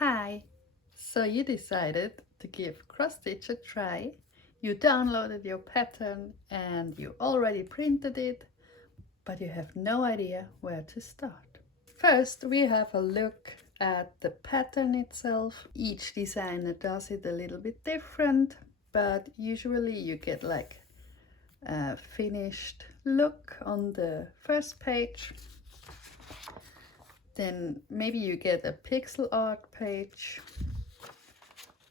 Hi! So you decided to give cross stitch a try. You downloaded your pattern and you already printed it, but you have no idea where to start. First, we have a look at the pattern itself. Each designer does it a little bit different, but usually you get like a finished look on the first page. Then maybe you get a pixel art page,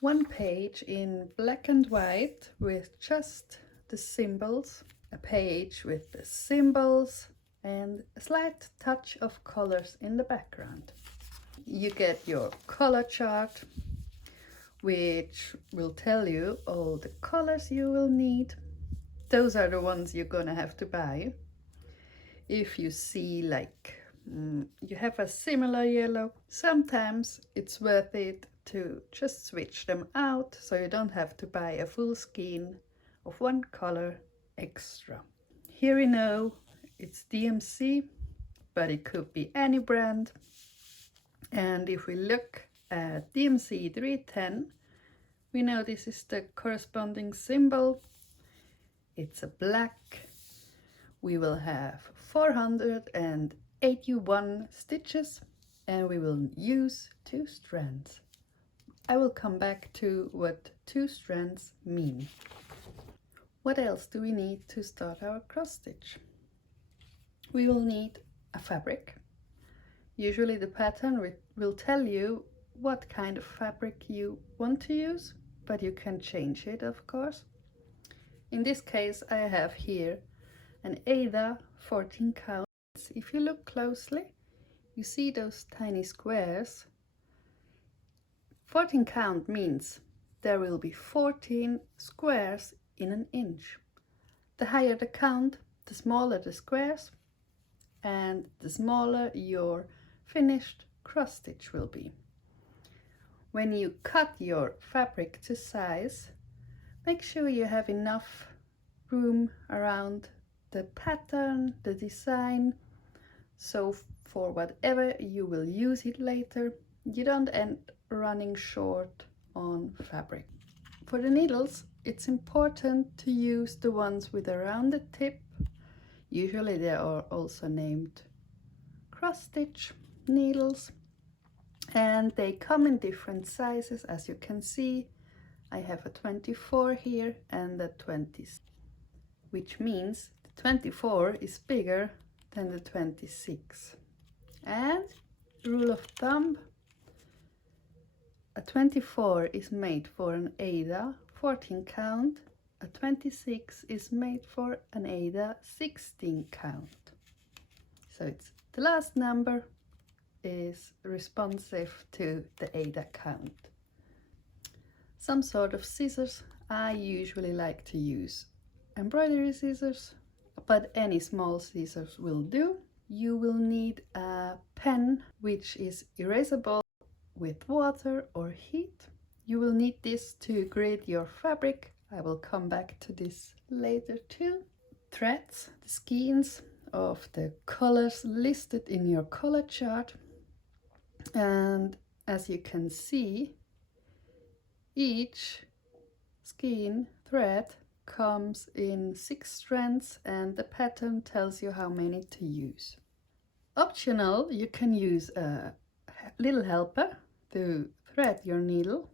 one page in black and white with just the symbols, a page with the symbols and a slight touch of colors in the background. You get your color chart, which will tell you all the colors you will need. Those are the ones you're gonna have to buy. If you see like you have a similar yellow, sometimes it's worth it to just switch them out so you don't have to buy a full skein of one color extra. Here we know it's DMC, but it could be any brand. And if we look at DMC 310, we know this is the corresponding symbol. It's a black. We will have 481 stitches and we will use 2 strands. I will come back to what 2 strands mean. What else do we need to start our cross stitch? We will need a fabric. Usually the pattern will tell you what kind of fabric you want to use, but you can change it, of course. In this case, I have here an Aida 14 count. If you look closely, you see those tiny squares. 14 count means there will be 14 squares in an inch. The higher the count, the smaller the squares, and the smaller your finished cross stitch will be. When you cut your fabric to size, make sure you have enough room around the pattern, the design, so for whatever you will use it later, you don't end running short on fabric. For the needles, it's important to use the ones with a rounded tip. Usually they are also named cross stitch needles, and they come in different sizes. As you can see, I have a 24 here and a 20, which means the 24 is bigger than the 26. And rule of thumb, a 24 is made for an Aida 14 count, a 26 is made for an Aida 16 count. So it's the last number is responsive to the Aida count. Some sort of scissors. I usually like to use embroidery scissors, but any small scissors will do. You will need a pen which is erasable with water or heat. You will need this to grade your fabric. I will come back to this later too. Threads, the skeins of the colors listed in your color chart. And as you can see, each skein thread comes in 6 strands and the pattern tells you how many to use. Optional, you can use a little helper to thread your needle.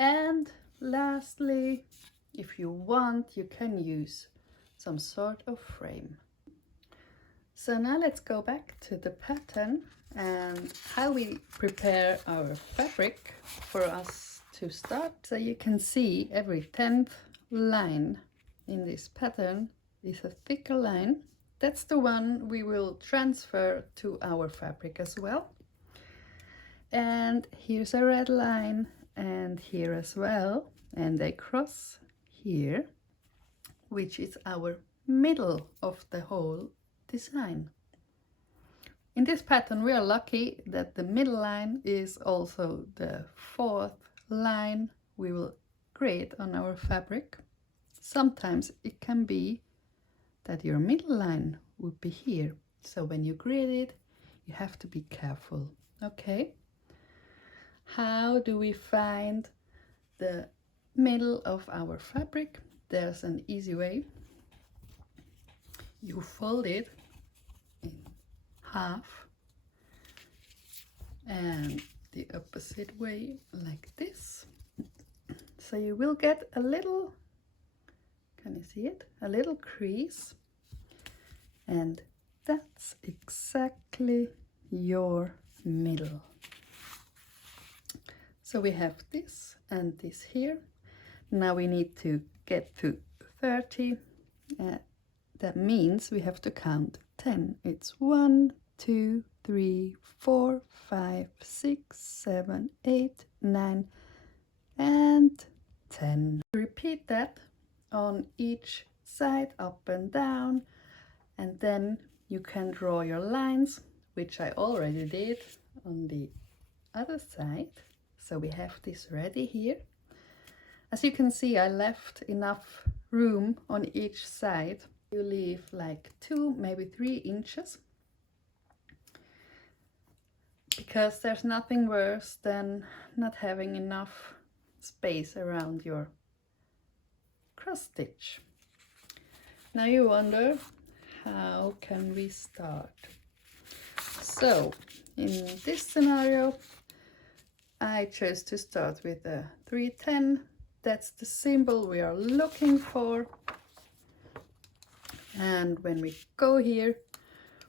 And lastly, if you want, you can use some sort of frame. So now let's go back to the pattern and how we prepare our fabric for us to start. So you can see every 10th line in this pattern is a thicker line. That's the one we will transfer to our fabric as well. And here's a red line and here as well, and they cross here, which is our middle of the whole design. In this pattern we are lucky that the middle line is also the 4th line we will create on our fabric. Sometimes it can be that your middle line would be here, so when you grade it you have to be careful. Okay, How do we find the middle of our fabric? There's an easy way. You fold it in half and the opposite way like this. So you will get a little, can you see it? A little crease, and that's exactly your middle. So we have this and this here. Now we need to get to 30. That means we have to count 10. It's 1, 2, 3, 4, 5, 6, 7, 8, 9, and 10. Repeat that on each side, up and down, and then you can draw your lines, which I already did on the other side. So we have this ready here. As you can see, I left enough room on each side. You leave like 2, maybe 3 inches, because there's nothing worse than not having enough space around your cross stitch. Now you wonder, how can we start? So in this scenario, I chose to start with a 310. That's the symbol we are looking for. And when we go here,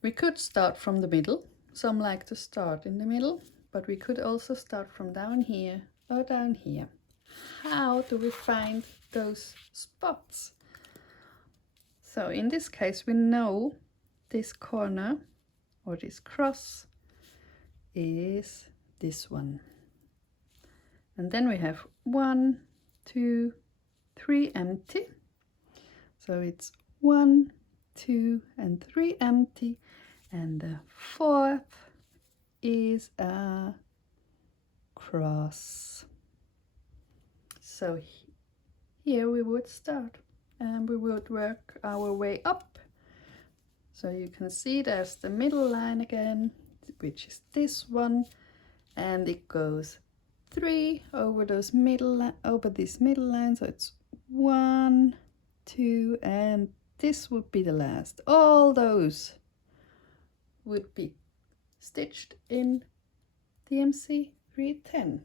we could start from the middle. Some like to start in the middle, but we could also start from down here or down here. How do we find those spots? So in this case, we know this corner or this cross is this one. And then we have 1, 2, 3 empty. So it's 1, 2, and 3 empty, and the 4th is a cross. So here we would start, and we would work our way up. So you can see there's the middle line again, which is this one, and it goes 3 over those this middle line. So it's 1, 2, and this would be the last. All those would be stitched in DMC 310.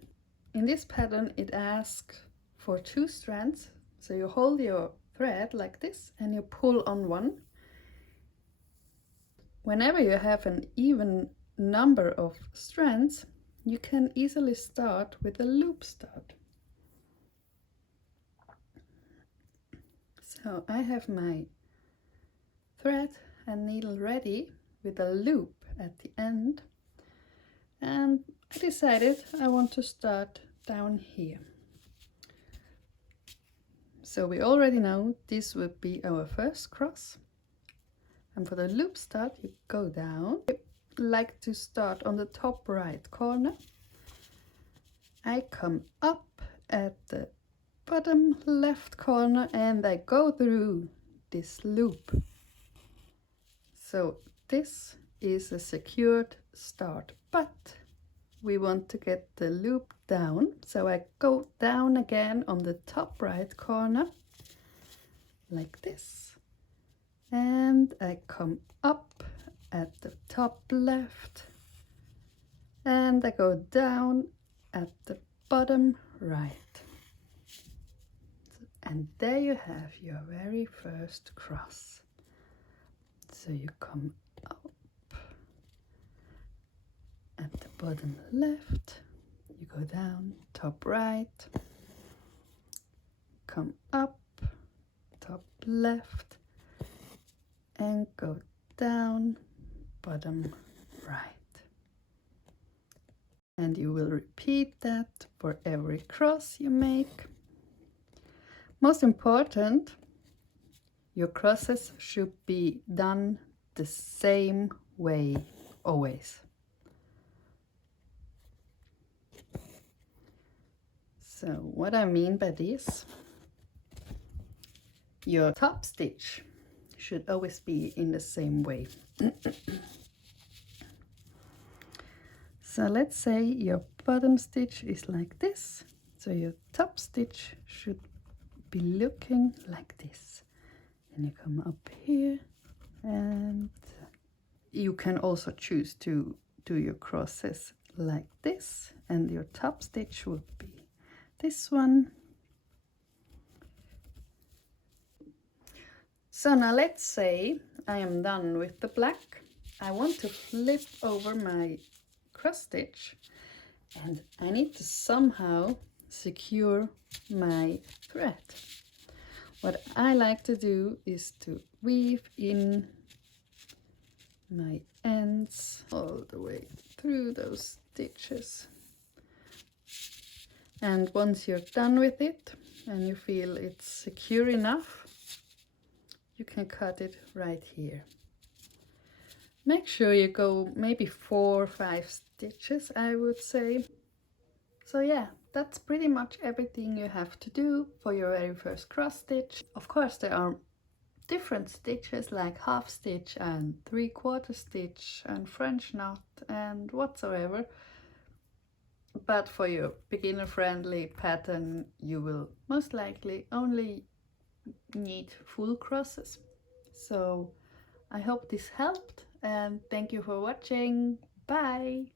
In this pattern, it asks for 2 strands. So you hold your thread like this and you pull on one. Whenever you have an even number of strands, you can easily start with a loop start. So I have my thread and needle ready with a loop at the end, and I decided I want to start down here. So we already know this would be our first cross, and for the loop start you go down. I like to start on the top right corner. I come up at the bottom left corner and I go through this loop. So this is a secured start, but we want to get the loop down. So I go down again on the top right corner like this, and I come up at the top left and I go down at the bottom right. And there you have your very first cross. So you come up at the bottom left, you go down top right, come up top left, and go down bottom right. And you will repeat that for every cross you make. Most important, your crosses should be done the same way always. So what I mean by this, your top stitch should always be in the same way. So let's say your bottom stitch is like this, so your top stitch should be looking like this. And you come up here, and you can also choose to do your crosses like this, and your top stitch would be this one. So now let's say I am done with the black. I want to flip over my cross stitch, and I need to somehow secure my thread. What I like to do is to weave in my ends all the way through those stitches. And once you're done with it and you feel it's secure enough, you can cut it right here. Make sure you go maybe 4 or 5 stitches, I would say. So yeah, that's pretty much everything you have to do for your very first cross stitch. Of course, there are different stitches like half stitch and 3/4 stitch and French knot and whatsoever. But for your beginner friendly pattern, you will most likely only need full crosses. So I hope this helped, and thank you for watching. Bye!